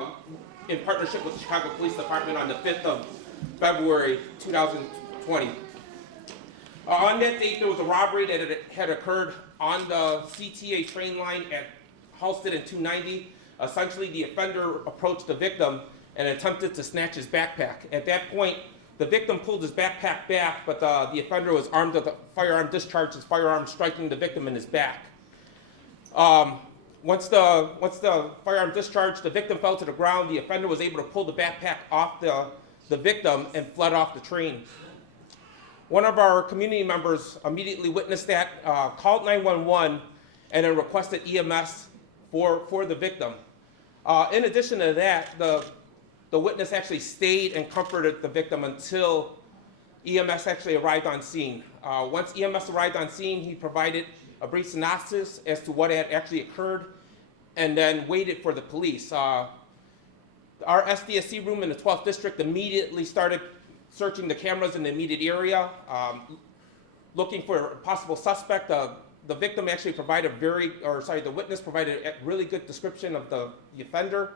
in partnership with the Chicago Police Department on the 5th of February 2020. On that date, there was a robbery that had occurred on the CTA train line at Halsted and 290. Essentially, the offender approached the victim and attempted to snatch his backpack. At that point, the victim pulled his backpack back, but the offender was armed with a firearm, discharged his firearm, striking the victim in his back. Once the firearm discharged, the victim fell to the ground. The offender was able to pull the backpack off the victim and fled off the train. One of our community members immediately witnessed that, called 911, and then requested EMS for the victim. In addition to that, the witness actually stayed and comforted the victim until EMS actually arrived on scene. Once EMS arrived on scene, he provided a brief synopsis as to what had actually occurred, and then waited for the police. Our SDSC room in the 12th district immediately started searching the cameras in the immediate area, looking for a possible suspect. The victim actually provided the witness provided a really good description of the offender.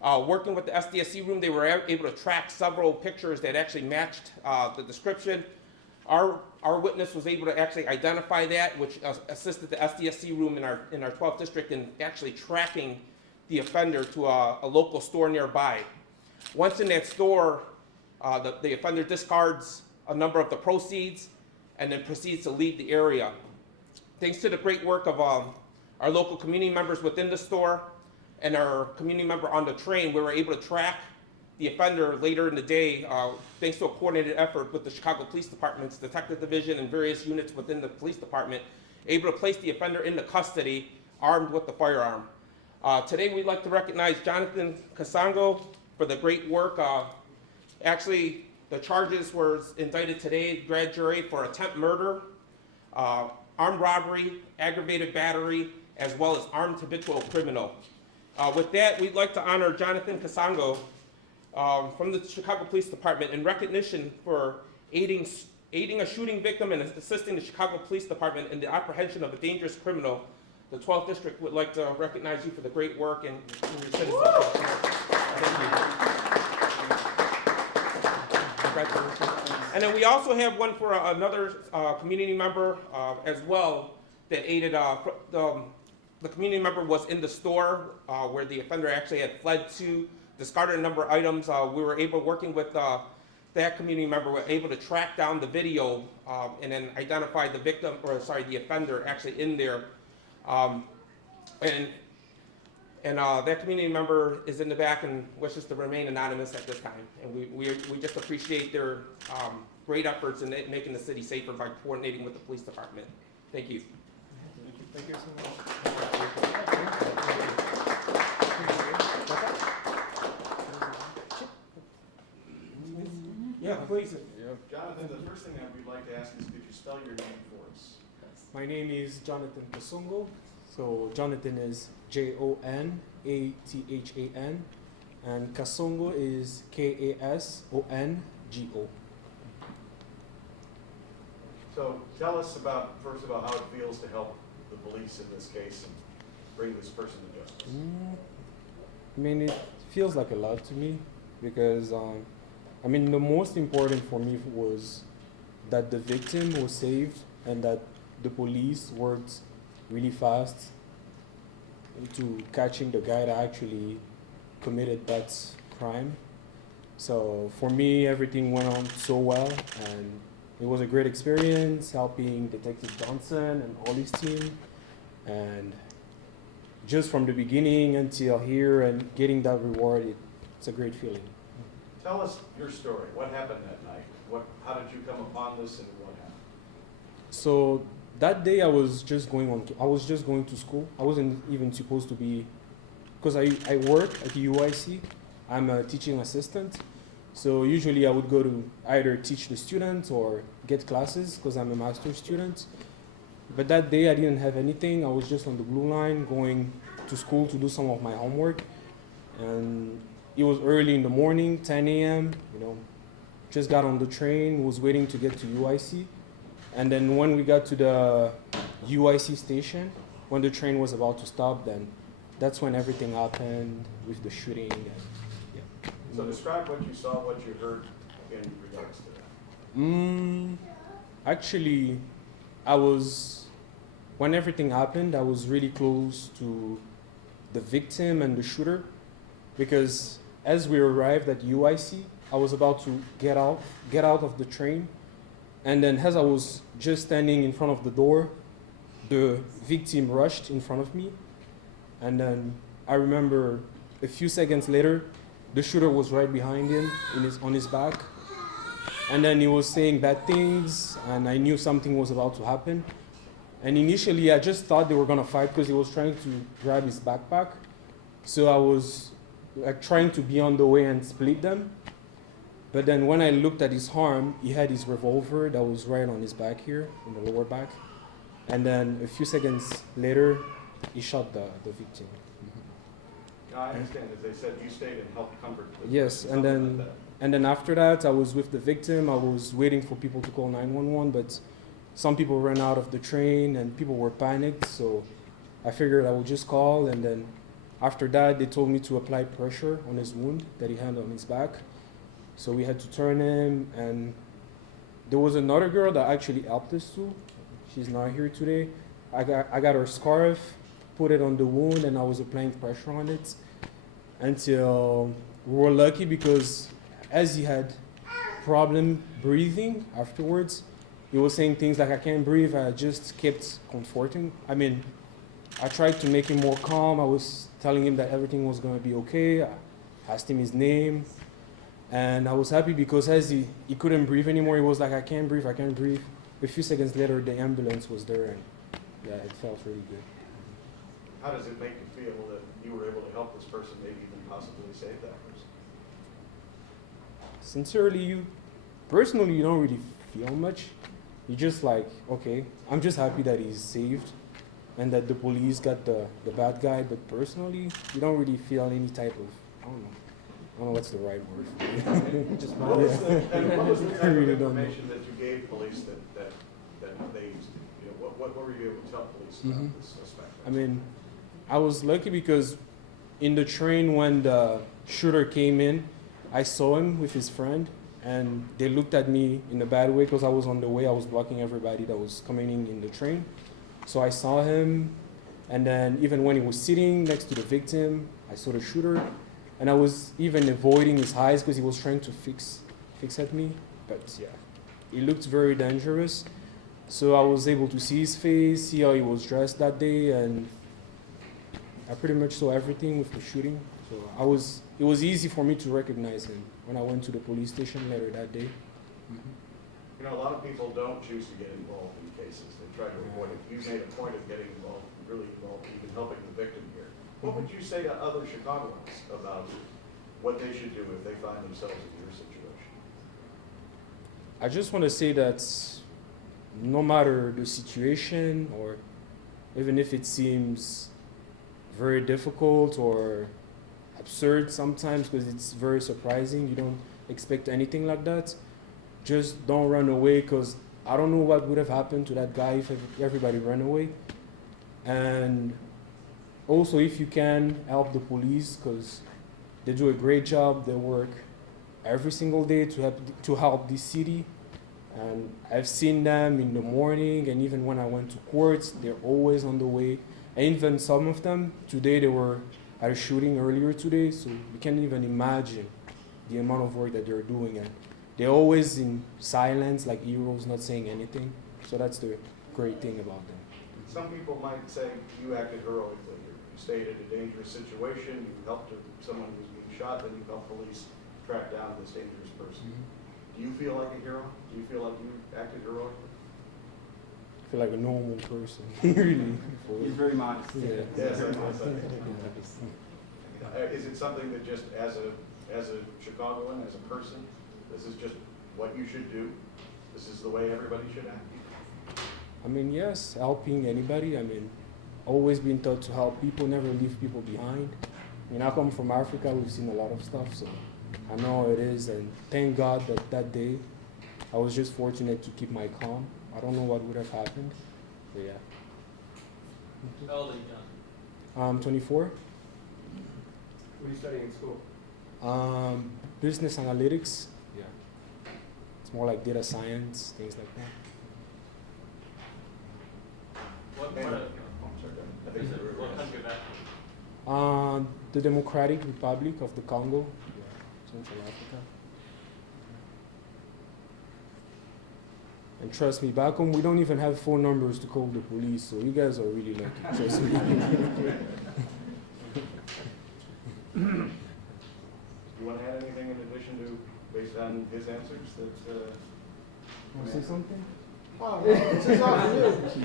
Working with the SDSC room, they were able to track several pictures that actually matched the description. Our witness was able to actually identify that, which assisted the SDSC room in our 12th district in actually tracking the offender to a local store nearby. Once in that store, the offender discards a number of the proceeds and then proceeds to leave the area. Thanks to the great work of our local community members within the store and our community member on the train, we were able to track the offender later in the day, thanks to a coordinated effort with the Chicago Police Department's Detective Division and various units within the police department, able to place the offender into custody, armed with the firearm. Today we'd like to recognize Jonathan Kasango for the great work. Actually, the charges were indicted today, grand jury, for attempt murder, armed robbery, aggravated battery, as well as armed habitual criminal. With that, we'd like to honor Jonathan Kasango from the Chicago Police Department in recognition for aiding a shooting victim and assisting the Chicago Police Department in the apprehension of a dangerous criminal. The 12th District would like to recognize you for the great work and your citizenship. Thank you. And then we also have one for another community member as well that aided. The community member was in the store where the offender actually had fled to, discarded a number of items. We were able, working with that community member, were able to track down the video and then identify the victim, the offender actually in there. That community member is in the back and wishes to remain anonymous at this time. And we just appreciate their great efforts in making the city safer by coordinating with the police department. Thank you. Thank you so much. Yeah, please. Jonathan, the first thing that we'd like to ask is, could you spell your name for us? My name is Jonathan Kasongo. So Jonathan is Jonathan, and Kasongo is Kasongo. So tell us first about how it feels to help the police in this case and bring this person to justice. I mean, it feels like a lot to me because, the most important for me was that the victim was saved and that the police worked really fast into catching the guy that actually committed that crime. So for me, everything went on so well, and it was a great experience helping Detective Johnson and all his team. And just from the beginning until here and getting that reward, it's a great feeling. Tell us your story. What happened that night? How did you come upon this and what happened? So that day I was just going to school. I wasn't even supposed to be, because I work at the UIC. I'm a teaching assistant. So usually I would go to either teach the students or get classes because I'm a master's student. But that day I didn't have anything. I was just on the blue line going to school to do some of my homework. And it was early in the morning, 10 a.m., just got on the train, was waiting to get to UIC. And then when we got to the UIC station, when the train was about to stop, then that's when everything happened with the shooting. And, yeah. So describe what you saw, what you heard in regards to that. Actually, when everything happened, I was really close to the victim and the shooter, because as we arrived at UIC, I was about to get out of the train, and then as I was just standing in front of the door, the victim rushed in front of me, and then I remember a few seconds later, the shooter was right behind him on his back, and then he was saying bad things, and I knew something was about to happen. And initially, I just thought they were gonna fight because he was trying to grab his backpack. So I was like trying to be on the way and split them. But then when I looked at his arm, he had his revolver that was right on his back here, in the lower back. And then a few seconds later, he shot the victim. Now, I understand, as they said, you stayed and helped comfort the Yes, and something like then that. after that, I was with the victim. I was waiting for people to call 911, but some people ran out of the train and people were panicked. So I figured I would just call, and then after that, they told me to apply pressure on his wound that he had on his back. So we had to turn him, and there was another girl that actually helped us too. She's not here today. I got her scarf, put it on the wound, and I was applying pressure on it until we were lucky, because as he had problem breathing afterwards, he was saying things like, I can't breathe. I just kept comforting. I mean, I tried to make him more calm. I was telling him that everything was going to be okay. I asked him his name. And I was happy because as he couldn't breathe anymore, he was like, I can't breathe, I can't breathe. A few seconds later, the ambulance was there, and yeah, it felt really good. How does it make you feel that you were able to help this person, maybe even possibly save that person? Sincerely, personally, you don't really feel much. You're just like, okay, I'm just happy that he's saved and that the police got the bad guy, but personally, you don't really feel any type of, I don't know what's the right word for it. Just What was the, and what was the type I of really don't know. information that you gave police that they used? You know, what were you able to tell police about this suspect? I mean, I was lucky because in the train when the shooter came in, I saw him with his friend, and they looked at me in a bad way because I was on the way. I was blocking everybody that was coming in the train. So I saw him, and then even when he was sitting next to the victim, I saw the shooter, and I was even avoiding his eyes because he was trying to fix at me. But yeah, it looked very dangerous. So I was able to see his face, see how he was dressed that day, and I pretty much saw everything with the shooting. So it was easy for me to recognize him when I went to the police station later that day. You know, a lot of people don't choose to get involved in cases. They try to avoid it. You made a point of getting involved, really involved, even helping the victim here. What would you say to other Chicagoans about what they should do if they find themselves in your situation? I just want to say that no matter the situation, or even if it seems very difficult or absurd sometimes because it's very surprising, you don't expect anything like that, just don't run away, because I don't know what would have happened to that guy if everybody ran away. And also, if you can, help the police, because they do a great job. They work every single day to help this city. And I've seen them in the morning, and even when I went to courts, they're always on the way. And even some of them, today they were at a shooting earlier today, so you can't even imagine the amount of work that they're doing. And they're always in silence, like heroes, not saying anything. So that's the great thing about them. Some people might say you acted heroically. You stayed in a dangerous situation, you helped someone who was being shot, then you helped police track down this dangerous person. Do you feel like a hero? Do you feel like you acted heroically? I feel like a normal person, really. He's very modest. Yeah. Yes, I know. Is it something that just as a Chicagoan, as a person, this is just what you should do? This is the way everybody should act? I mean, yes, helping anybody. I mean, always been taught to help people, never leave people behind. I mean, I come from Africa, we've seen a lot of stuff, so I know how it is, and thank God that day, I was just fortunate to keep my calm. I don't know what would have happened, but yeah. How old are you, John? I'm 24. What are you studying in school? Business analytics. Yeah. It's more like data science, things like that. What And, part of, I'm sorry, go ahead. I think is it, you were what asking. country back? The Democratic Republic of the Congo, Central Africa. And trust me, back home we don't even have phone numbers to call the police, so you guys are really lucky. Trust me. You want to add anything in addition to, based on his answers, that, Want to say something? Wow, this is all for you.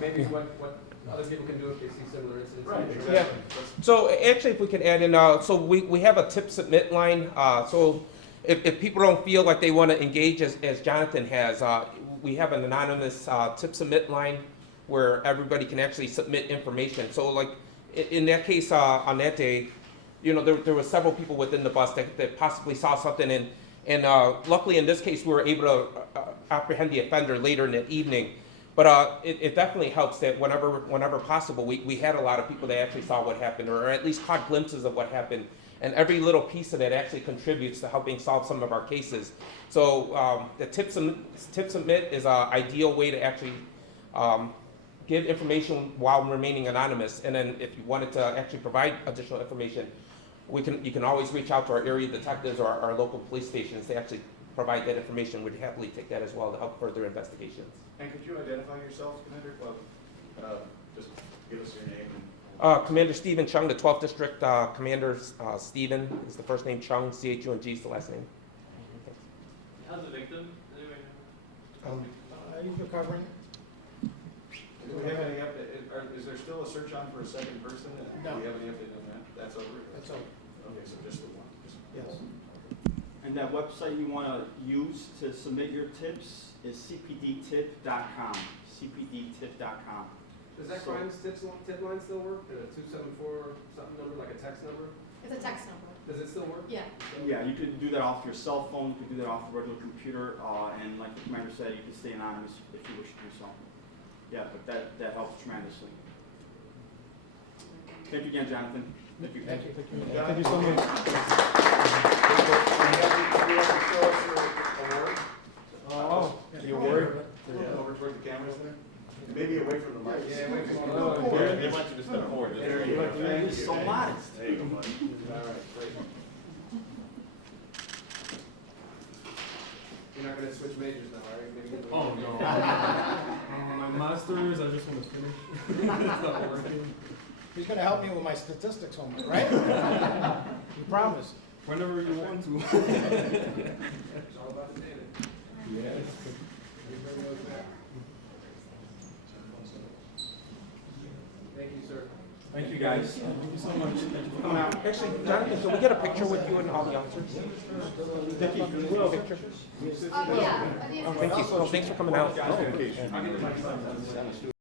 Maybe what other people can do if they see similar incidents. Right, in the exactly. Yeah. Let's- So actually, if we can add in, so we have a tip submit line. So if people don't feel like they want to engage as Jonathan has, we have an anonymous tip submit line where everybody can actually submit information. So like in that case, on that day, you know, there were several people within the bus that possibly saw something, and luckily in this case we were able to apprehend the offender later in the evening. But it definitely helps that whenever possible, we had a lot of people that actually saw what happened, or at least caught glimpses of what happened. And every little piece of that actually contributes to helping solve some of our cases. So the tip submit is an ideal way to actually give information while remaining anonymous. And then if you wanted to actually provide additional information, you can always reach out to our area detectives or our local police stations to actually provide that information. We'd happily take that as well to help further investigations. And could you identify yourself, Commander? Well, just give us your name and. Commander Stephen Chung, the 12th District Commander. Stephen is the first name, Chung, C-H-U-N-G is the last name. How's the victim? Does anybody know? He's recovering. Do we have any update, is there still a search on for a second person? No. Do we have any update on that? That's over? That's all. Okay, so just the one. Yes. And that website you want to use to submit your tips is cpdtip.com, cpdtip.com. Does that crimes tip line still work? The 274 something number, like a text number? It's a text number. Does it still work? Yeah. Yeah, you could do that off your cell phone, you could do that off a regular computer, and like the commander said, you can stay anonymous if you wish to do so. Yeah, but that helps tremendously. Thank you again, Jonathan. Thank you. Thank you. Thank you so much. We have to show us your award. Oh, the award? Over toward the cameras there. Maybe away from the mic. Yeah, wait for They want you to step forward. There you go. Thank you. So modest. There you go, buddy. All right, great. You're not going to switch majors now, are you? Maybe Oh, no. My master's, I just want to finish. It's not working. He's gonna help me with my statistics homework, right? You promise. Whenever you want to. It's all about the data. Yes. You bring those back. Thank you, sir. Thank you, guys. Thank you so much. Thank you for coming out. Actually, Jonathan, can we get a picture with you and all the officers? Picture? Yeah. Oh, thank you. Oh, thanks for coming out. I'll get the mic.